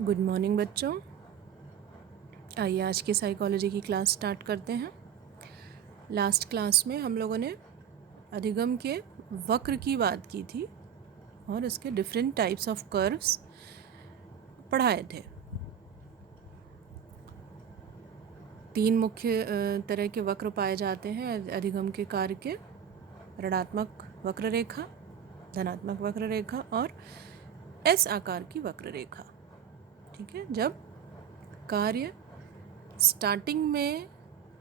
Good morning बच्चों। आइए आज की साइकोलॉजी की क्लास स्टार्ट करते हैं। लास्ट क्लास में हम लोगों ने अधिगम के वक्र की बात की थी और इसके डिफरेंट टाइप्स ऑफ कर्व्स पढ़ाए थे। तीन मुख्य तरह के वक्र पाए जाते हैं अधिगम के कार्य के: ऋणात्मक वक्र रेखा, धनात्मक वक्र रेखा और एस आकार की वक्र रेखा। ठीक है, जब कार्य स्टार्टिंग में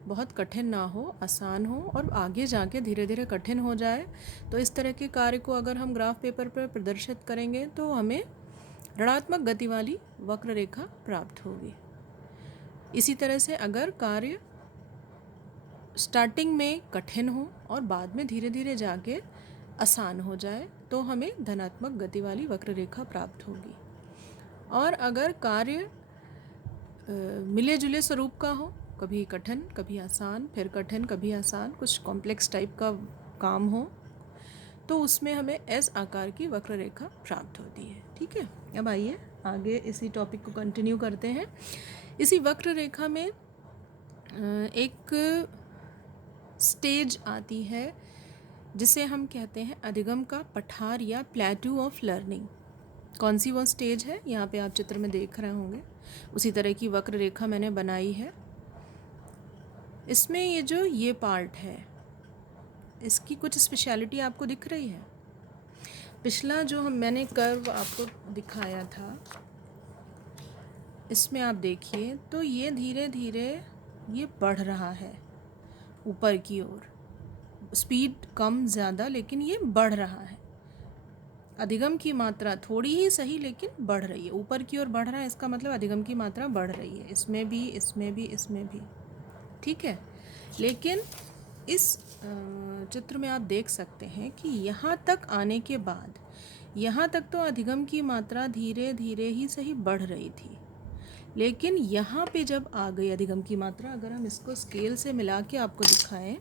बहुत कठिन ना हो, आसान हो और आगे जाके धीरे धीरे कठिन हो जाए, तो इस तरह के कार्य को अगर हम ग्राफ पेपर पर प्रदर्शित करेंगे तो हमें ऋणात्मक गति वाली वक्र रेखा प्राप्त होगी। इसी तरह से अगर कार्य स्टार्टिंग में कठिन हो और बाद में धीरे धीरे जाके आसान हो जाए तो हमें धनात्मक गति वाली वक्र रेखा प्राप्त होगी। और अगर कार्य मिले जुले स्वरूप का हो, कभी कठिन कभी आसान, फिर कठिन कभी आसान, कुछ कॉम्प्लेक्स टाइप का काम हो, तो उसमें हमें एस आकार की वक्र रेखा प्राप्त होती है। ठीक है, अब आइए आगे इसी टॉपिक को कंटिन्यू करते हैं। इसी वक्र रेखा में एक स्टेज आती है जिसे हम कहते हैं अधिगम का पठार या प्लेट्यू ऑफ लर्निंग। कौन सी वो स्टेज है, यहाँ पे आप चित्र में देख रहे होंगे। उसी तरह की वक्र रेखा मैंने बनाई है। इसमें ये पार्ट है, इसकी कुछ स्पेशलिटी आपको दिख रही है। पिछला जो मैंने कर्व आपको दिखाया था, इसमें आप देखिए तो ये धीरे धीरे ये बढ़ रहा है ऊपर की ओर, स्पीड कम ज़्यादा लेकिन ये बढ़ रहा है। अधिगम की मात्रा थोड़ी ही सही लेकिन बढ़ रही है, ऊपर की ओर बढ़ रहा है, इसका मतलब अधिगम की मात्रा बढ़ रही है, इसमें भी इसमें भी इसमें भी। ठीक है, लेकिन इस चित्र में आप देख सकते हैं कि यहाँ तक आने के बाद, यहाँ तक तो अधिगम की मात्रा धीरे धीरे ही सही बढ़ रही थी, लेकिन यहाँ पे जब आ गई अधिगम की मात्रा, अगर हम इसको स्केल से मिला के आपको दिखाएं,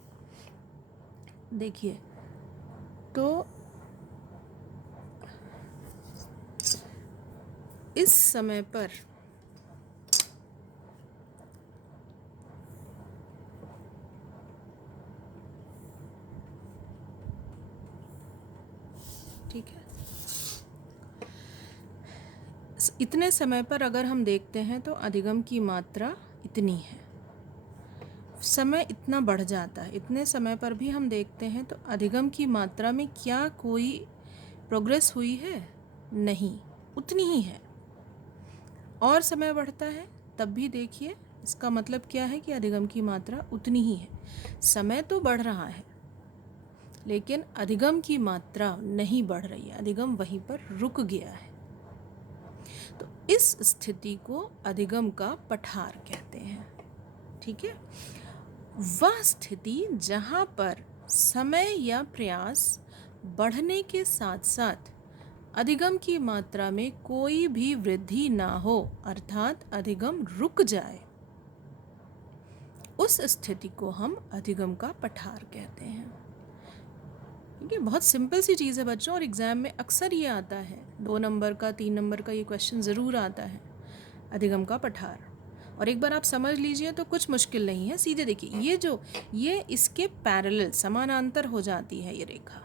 देखिए तो इस समय पर ठीक है, इतने समय पर अगर हम देखते हैं तो अधिगम की मात्रा इतनी है, समय इतना बढ़ जाता है। इतने समय पर भी हम देखते हैं तो अधिगम की मात्रा में क्या कोई प्रोग्रेस हुई है? नहीं, उतनी ही है। और समय बढ़ता है तब भी देखिए, इसका मतलब क्या है कि अधिगम की मात्रा उतनी ही है। समय तो बढ़ रहा है लेकिन अधिगम की मात्रा नहीं बढ़ रही है, अधिगम वहीं पर रुक गया है। तो इस स्थिति को अधिगम का पठार कहते हैं। ठीक है, वह स्थिति जहाँ पर समय या प्रयास बढ़ने के साथ साथ अधिगम की मात्रा में कोई भी वृद्धि ना हो, अर्थात अधिगम रुक जाए, उस स्थिति को हम अधिगम का पठार कहते हैं। ये बहुत सिंपल सी चीज़ है बच्चों, और एग्ज़ाम में अक्सर ये आता है, 2 नंबर का 3 नंबर का ये क्वेश्चन ज़रूर आता है, अधिगम का पठार। और एक बार आप समझ लीजिए तो कुछ मुश्किल नहीं है। सीधे देखिए, ये इसके पैरेलल समानांतर हो जाती है ये रेखा।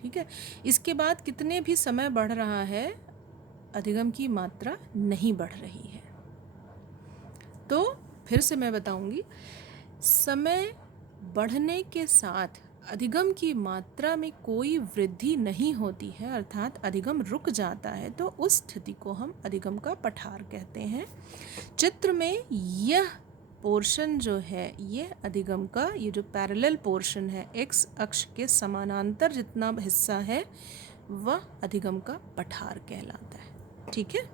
ठीक है, इसके बाद कितने भी समय बढ़ रहा है, अधिगम की मात्रा नहीं बढ़ रही है। तो फिर से मैं बताऊंगी, समय बढ़ने के साथ अधिगम की मात्रा में कोई वृद्धि नहीं होती है, अर्थात अधिगम रुक जाता है, तो उस स्थिति को हम अधिगम का पठार कहते हैं। चित्र में यह पोर्शन जो है, ये अधिगम का, ये जो पैरेलल पोर्शन है, एक्स अक्ष के समानांतर जितना हिस्सा है, वह अधिगम का पठार कहलाता है। ठीक है,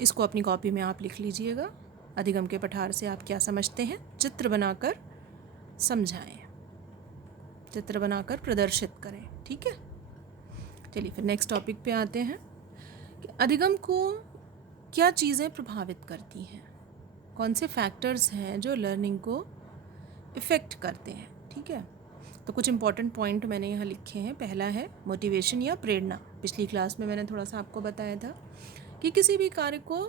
इसको अपनी कॉपी में आप लिख लीजिएगा। अधिगम के पठार से आप क्या समझते हैं, चित्र बनाकर समझाएं, चित्र बनाकर प्रदर्शित करें। ठीक है, चलिए फिर नेक्स्ट टॉपिक पे आते हैं कि अधिगम को क्या चीज़ें प्रभावित करती हैं, कौन से फैक्टर्स हैं जो लर्निंग को इफ़ेक्ट करते हैं। ठीक है, तो कुछ इंपॉर्टेंट पॉइंट मैंने यहाँ लिखे हैं। पहला है मोटिवेशन या प्रेरणा। पिछली क्लास में मैंने थोड़ा सा आपको बताया था कि किसी भी कार्य को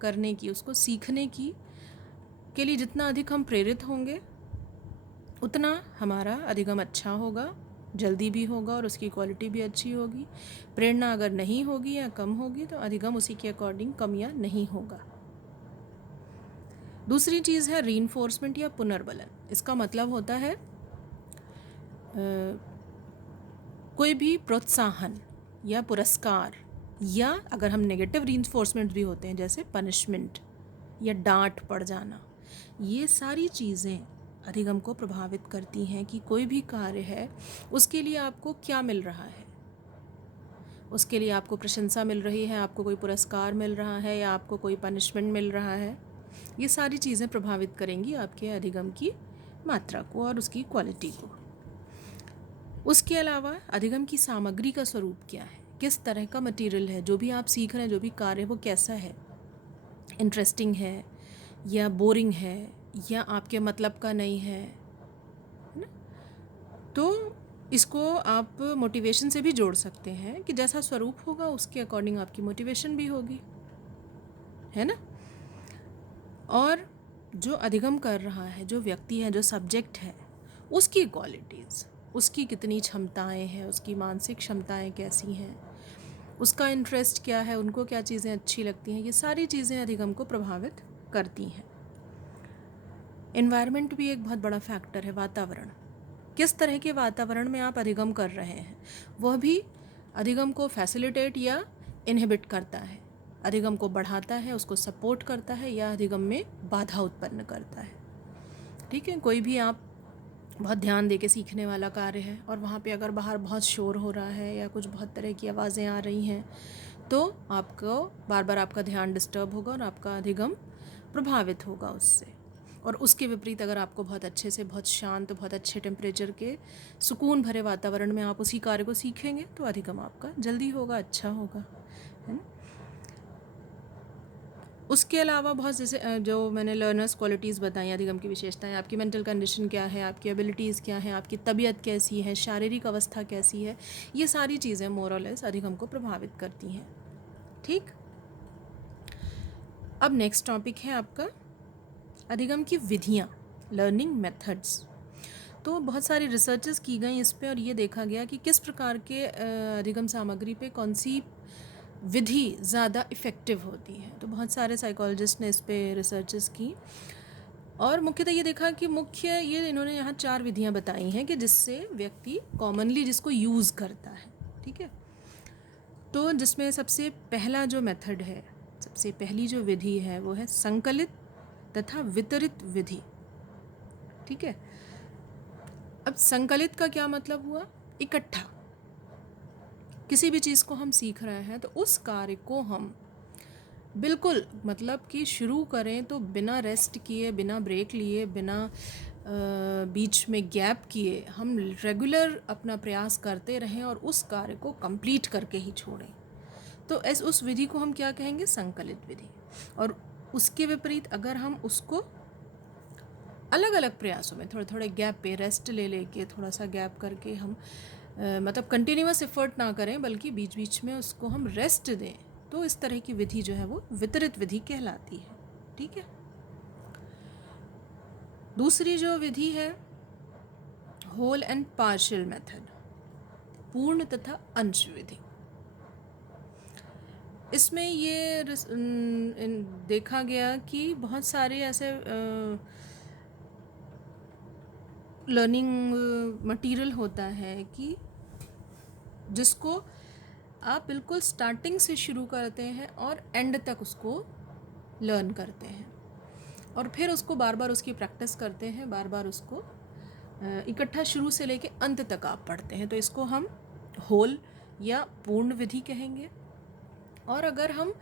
करने की, उसको सीखने की के लिए जितना अधिक हम प्रेरित होंगे उतना हमारा अधिगम अच्छा होगा, जल्दी भी होगा और उसकी क्वालिटी भी अच्छी होगी। प्रेरणा अगर नहीं होगी या कम होगी तो अधिगम उसी के अकॉर्डिंग कम या नहीं होगा। दूसरी चीज़ है रीइंफोर्समेंट या पुनर्बलन। इसका मतलब होता है कोई भी प्रोत्साहन या पुरस्कार, या अगर हम नेगेटिव रीइंफोर्समेंट भी होते हैं जैसे पनिशमेंट या डांट पड़ जाना, ये सारी चीज़ें अधिगम को प्रभावित करती हैं कि कोई भी कार्य है उसके लिए आपको क्या मिल रहा है। उसके लिए आपको प्रशंसा मिल रही है, आपको कोई पुरस्कार मिल रहा है या आपको कोई पनिशमेंट मिल रहा है। ये सारी चीज़ें प्रभावित करेंगी आपके अधिगम की मात्रा को और उसकी क्वालिटी को। उसके अलावा अधिगम की सामग्री का स्वरूप क्या है, किस तरह का मटेरियल है, जो भी आप सीख रहे हैं, जो भी कार्य है वो कैसा है, इंटरेस्टिंग है या बोरिंग है या आपके मतलब का नहीं है ना। तो इसको आप मोटिवेशन से भी जोड़ सकते हैं कि जैसा स्वरूप होगा उसके अकॉर्डिंग आपकी मोटिवेशन भी होगी, है ना। और जो अधिगम कर रहा है, जो व्यक्ति है, जो सब्जेक्ट है, उसकी क्वालिटीज़, उसकी कितनी क्षमताएं हैं, उसकी मानसिक क्षमताएं कैसी हैं, उसका इंटरेस्ट क्या है, उनको क्या चीज़ें अच्छी लगती हैं, ये सारी चीज़ें अधिगम को प्रभावित करती हैं। एनवायरनमेंट भी एक बहुत बड़ा फैक्टर है। वातावरण, किस तरह के वातावरण में आप अधिगम कर रहे हैं वह भी अधिगम को फैसिलिटेट या इनहिबिट करता है, अधिगम को बढ़ाता है, उसको सपोर्ट करता है या अधिगम में बाधा उत्पन्न करता है। ठीक है, कोई भी आप बहुत ध्यान दे के सीखने वाला कार्य है और वहाँ पे अगर बाहर बहुत शोर हो रहा है या कुछ बहुत तरह की आवाज़ें आ रही हैं तो आपको बार बार आपका ध्यान डिस्टर्ब होगा और आपका अधिगम प्रभावित होगा उससे। और उसके विपरीत अगर आपको बहुत अच्छे से, बहुत शांत, बहुत अच्छे टेम्परेचर के सुकून भरे वातावरण में आप उसी कार्य को सीखेंगे तो अधिगम आपका जल्दी होगा, अच्छा होगा, है ना। उसके अलावा बहुत जैसे जो मैंने लर्नर्स क्वालिटीज़ बताई, अधिगम की विशेषताएं, आपकी मेंटल कंडीशन क्या है, आपकी एबिलिटीज़ क्या है, आपकी तबीयत कैसी है, शारीरिक अवस्था कैसी है, ये सारी चीज़ें मोर और लेस अधिगम को प्रभावित करती हैं। ठीक, अब नेक्स्ट टॉपिक है आपका अधिगम की विधियाँ, लर्निंग मेथड्स। तो बहुत सारी रिसर्चेस की गई इस पे और ये देखा गया कि किस प्रकार के अधिगम सामग्री पे कौन सी विधि ज़्यादा इफ़ेक्टिव होती है। तो बहुत सारे साइकोलॉजिस्ट ने इस पे रिसर्चेस की और मुख्यतः ये देखा कि ये इन्होंने यहाँ 4 विधियाँ बताई हैं कि जिससे व्यक्ति कॉमनली जिसको यूज़ करता है। ठीक है, तो जिसमें सबसे पहला जो मेथड है, सबसे पहली जो विधि है वो है संकलित तथा वितरित विधि। ठीक है, अब संकलित का क्या मतलब हुआ, इकट्ठा। किसी भी चीज़ को हम सीख रहे हैं तो उस कार्य को हम बिल्कुल मतलब कि शुरू करें तो बिना रेस्ट किए, बिना ब्रेक लिए, बिना बीच में गैप किए हम रेगुलर अपना प्रयास करते रहें और उस कार्य को कंप्लीट करके ही छोड़ें। तो उस विधि को हम क्या कहेंगे, संकलित विधि। और उसके विपरीत अगर हम उसको अलग अलग प्रयासों में थोड़े थोड़े गैप पे रेस्ट ले लेके, थोड़ा सा गैप करके हम मतलब कंटिन्यूअस एफर्ट ना करें बल्कि बीच बीच में उसको हम रेस्ट दें, तो इस तरह की विधि जो है वो वितरित विधि कहलाती है। ठीक है, दूसरी जो विधि है होल एंड पार्शियल मेथड, पूर्ण तथा अंश विधि। इसमें ये देखा गया कि बहुत सारे ऐसे लर्निंग मटेरियल होता है कि जिसको आप बिल्कुल स्टार्टिंग से शुरू करते हैं और एंड तक उसको लर्न करते हैं और फिर उसको बार बार उसकी प्रैक्टिस करते हैं, बार बार उसको इकट्ठा शुरू से लेके अंत तक आप पढ़ते हैं। तो इसको हम होल या पूर्ण विधि कहेंगे। और अगर हम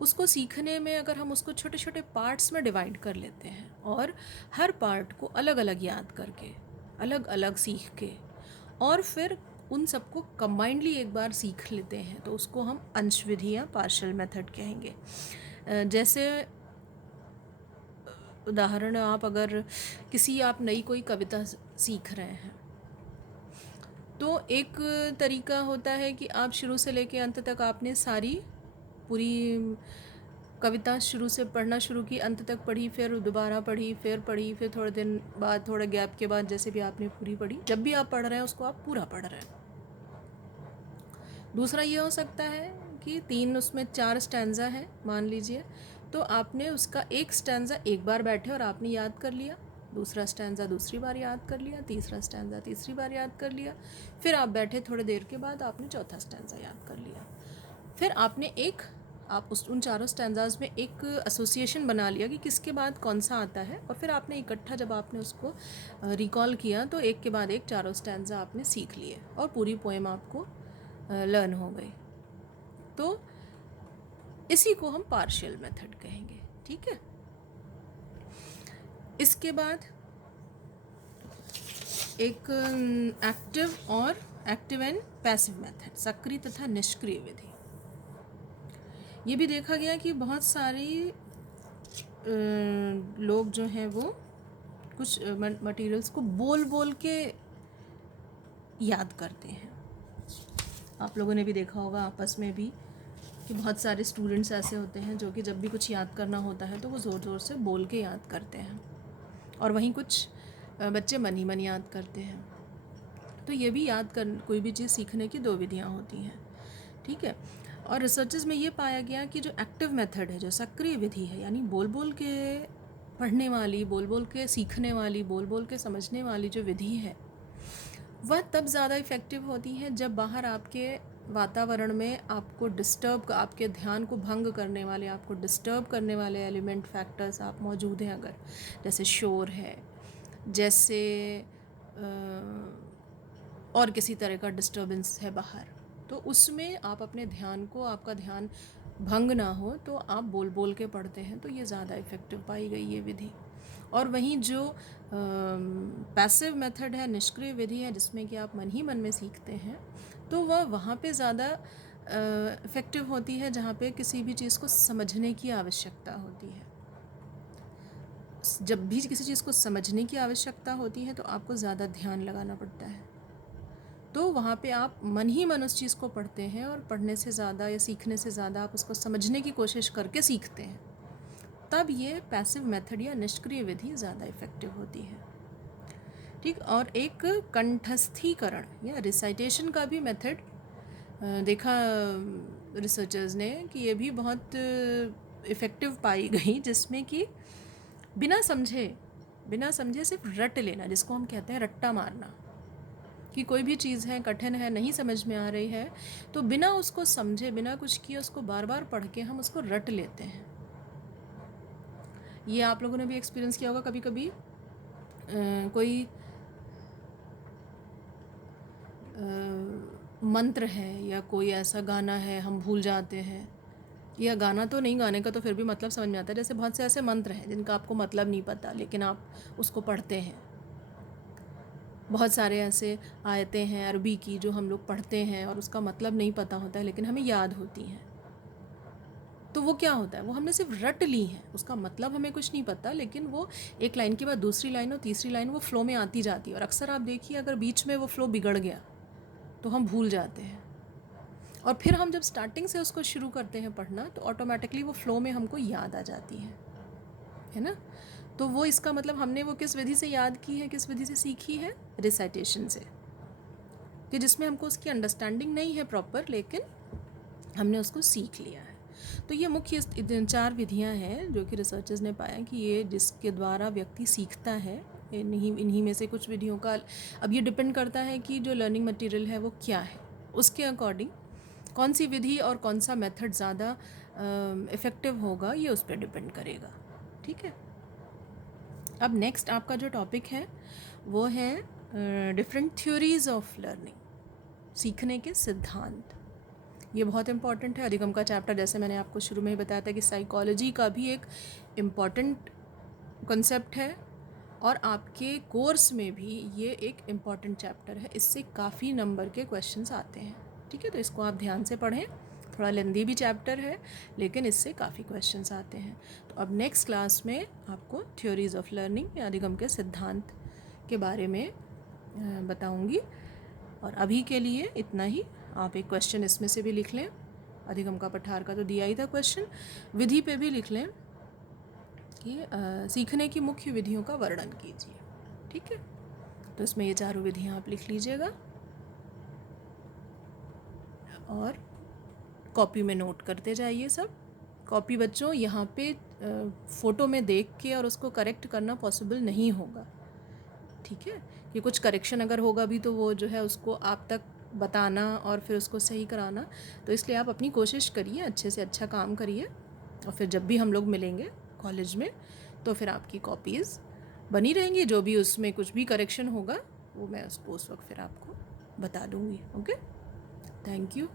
उसको सीखने में, अगर हम उसको छोटे छोटे पार्ट्स में डिवाइड कर लेते हैं और हर पार्ट को अलग अलग याद करके, अलग अलग सीख के और फिर उन सबको कंबाइंडली एक बार सीख लेते हैं तो उसको हम अंश विधि या पार्शियल मेथड कहेंगे। जैसे उदाहरण, आप अगर आप नई कोई कविता सीख रहे हैं तो एक तरीका होता है कि आप शुरू से लेके अंत तक आपने सारी पूरी कविता शुरू से पढ़ना शुरू की, अंत तक पढ़ी, फिर दोबारा पढ़ी, फिर थोड़े दिन बाद, थोड़े गैप के बाद जैसे भी आपने पूरी पढ़ी, जब भी आप पढ़ रहे हैं उसको आप पूरा पढ़ रहे हैं। दूसरा ये हो सकता है कि 3 उसमें 4 स्टैंजा है मान लीजिए, तो आपने उसका एक स्टैंजा एक बार बैठे और आपने याद कर लिया, दूसरा स्टैंजा दूसरी बार याद कर लिया, तीसरा स्टैंजा तीसरी बार याद कर लिया, फिर आप बैठे थोड़ी देर के बाद आपने चौथा स्टैंजा याद कर लिया, फिर आपने आप उन चारों स्टैंजाज में एक एसोसिएशन बना लिया कि किसके बाद कौन सा आता है, और फिर आपने इकट्ठा जब आपने उसको रिकॉल किया तो एक के बाद एक चारों स्टैंजा आपने सीख लिए और पूरी पोएम आपको लर्न हो गई। तो इसी को हम पार्शियल मेथड कहेंगे, ठीक है। इसके बाद एक एक्टिव एंड पैसिव मेथड, सक्रिय तथा निष्क्रिय विधि। ये भी देखा गया कि बहुत सारी लोग जो हैं वो कुछ मटेरियल्स को बोल बोल के याद करते हैं। आप लोगों ने भी देखा होगा आपस में भी कि बहुत सारे स्टूडेंट्स ऐसे होते हैं जो कि जब भी कुछ याद करना होता है तो वो ज़ोर ज़ोर से बोल के याद करते हैं, और वहीं कुछ बच्चे मन ही मन याद करते हैं। तो ये भी कोई भी चीज़ सीखने की 2 विधियाँ होती हैं, ठीक है। और रिसर्चेस में ये पाया गया कि जो एक्टिव मेथड है, जो सक्रिय विधि है, यानी बोल बोल के पढ़ने वाली, बोल बोल के सीखने वाली, बोल बोल के समझने वाली जो विधि है, वह तब ज़्यादा इफ़ेक्टिव होती है जब बाहर आपके वातावरण में आपके ध्यान को भंग करने वाले, आपको डिस्टर्ब करने वाले एलिमेंट, फैक्टर्स आप मौजूद हैं अगर, जैसे शोर है, जैसे और किसी तरह का डिस्टर्बेंस है बाहर, तो उसमें आप अपने ध्यान को, आपका ध्यान भंग ना हो तो आप बोल बोल के पढ़ते हैं, तो ये ज़्यादा इफ़ेक्टिव पाई गई ये विधि। और वहीं जो पैसिव मेथड है, निष्क्रिय विधि है, जिसमें कि आप मन ही मन में सीखते हैं, तो वह वहाँ पे ज़्यादा इफ़ेक्टिव होती है जहाँ पे किसी भी चीज़ को समझने की आवश्यकता होती है। जब भी किसी चीज़ को समझने की आवश्यकता होती है तो आपको ज़्यादा ध्यान लगाना पड़ता है, तो वहाँ पे आप मन ही मन उस चीज़ को पढ़ते हैं, और पढ़ने से ज़्यादा या सीखने से ज़्यादा आप उसको समझने की कोशिश करके सीखते हैं, तब ये पैसिव मेथड या निष्क्रिय विधि ज़्यादा इफ़ेक्टिव होती है, ठीक। और एक कंठस्थीकरण या रिसाइटेशन का भी मेथड देखा रिसर्चर्स ने कि ये भी बहुत इफ़ेक्टिव पाई गई, जिसमें कि बिना समझे सिर्फ रट लेना, जिसको हम कहते हैं रट्टा मारना, कि कोई भी चीज़ है, कठिन है, नहीं समझ में आ रही है, तो बिना उसको समझे, बिना कुछ किए उसको बार बार पढ़ के हम उसको रट लेते हैं। ये आप लोगों ने भी एक्सपीरियंस किया होगा कभी कभी, कोई मंत्र है या कोई ऐसा गाना है हम भूल जाते हैं, या गाना तो नहीं, गाने का तो फिर भी मतलब समझ में आता है, जैसे बहुत से ऐसे मंत्र हैं जिनका आपको मतलब नहीं पता लेकिन आप उसको पढ़ते हैं। बहुत सारे ऐसे आयतें हैं अरबी की जो हम लोग पढ़ते हैं और उसका मतलब नहीं पता होता है लेकिन हमें याद होती हैं, तो वो क्या होता है, वो हमने सिर्फ रट ली हैं, उसका मतलब हमें कुछ नहीं पता, लेकिन वो एक लाइन के बाद दूसरी लाइन और तीसरी लाइन वो फ़्लो में आती जाती है, और अक्सर आप देखिए अगर बीच में वो फ़्लो बिगड़ गया तो हम भूल जाते हैं, और फिर हम जब स्टार्टिंग से उसको शुरू करते हैं पढ़ना तो ऑटोमेटिकली वो फ़्लो में हमको याद आ जाती है ना। तो वो इसका मतलब हमने वो किस विधि से याद की है, किस विधि से सीखी है, रिसाइटेशन से, कि जिसमें हमको उसकी अंडरस्टैंडिंग नहीं है प्रॉपर, लेकिन हमने उसको सीख लिया है। तो ये मुख्य 4 विधियां हैं जो कि रिसर्चर्स ने पाया कि ये जिसके द्वारा व्यक्ति सीखता है, इन्हीं में से कुछ विधियों का, अब ये डिपेंड करता है कि जो लर्निंग मटेरियल है वो क्या है, उसके अकॉर्डिंग कौन सी विधि और कौन सा मेथड ज़्यादा इफ़ेक्टिव होगा ये उस पर डिपेंड करेगा, ठीक है। अब नेक्स्ट आपका जो टॉपिक है वो है डिफरेंट थ्योरीज़ ऑफ लर्निंग, सीखने के सिद्धांत। ये बहुत इम्पॉर्टेंट है। अधिगम का चैप्टर, जैसे मैंने आपको शुरू में ही बताया था कि साइकोलॉजी का भी एक इम्पॉर्टेंट कंसेप्ट है, और आपके कोर्स में भी ये एक इम्पॉर्टेंट चैप्टर है, इससे काफ़ी नंबर के क्वेश्चंस आते हैं, ठीक है। तो इसको आप ध्यान से पढ़ें, थोड़ा लेंदी भी चैप्टर है लेकिन इससे काफ़ी क्वेश्चंस आते हैं। तो अब नेक्स्ट क्लास में आपको थ्योरीज़ ऑफ लर्निंग या अधिगम के सिद्धांत के बारे में बताऊंगी, और अभी के लिए इतना ही। आप एक क्वेश्चन इसमें से भी लिख लें, अधिगम का पठार का तो दिया ही था क्वेश्चन। विधि पे भी लिख लें कि सीखने की मुख्य विधियों का वर्णन कीजिए। ठीक है, तो इसमें ये चारों विधियाँ आप लिख लीजिएगा और कॉपी में नोट करते जाइए सब। कॉपी बच्चों यहाँ पे फ़ोटो में देख के और उसको करेक्ट करना पॉसिबल नहीं होगा। ठीक है, कि कुछ करेक्शन अगर होगा भी तो वो जो है उसको आप तक बताना और फिर उसको सही कराना, तो इसलिए आप अपनी कोशिश करिए, अच्छे से अच्छा काम करिए, और फिर जब भी हम लोग मिलेंगे कॉलेज में तो फिर आपकी कॉपीज़ बनी रहेंगी। जो भी उसमें कुछ भी करेक्शन होगा वो मैं उसको उस वक्त फिर आपको बता दूँगी। Okay, thank you.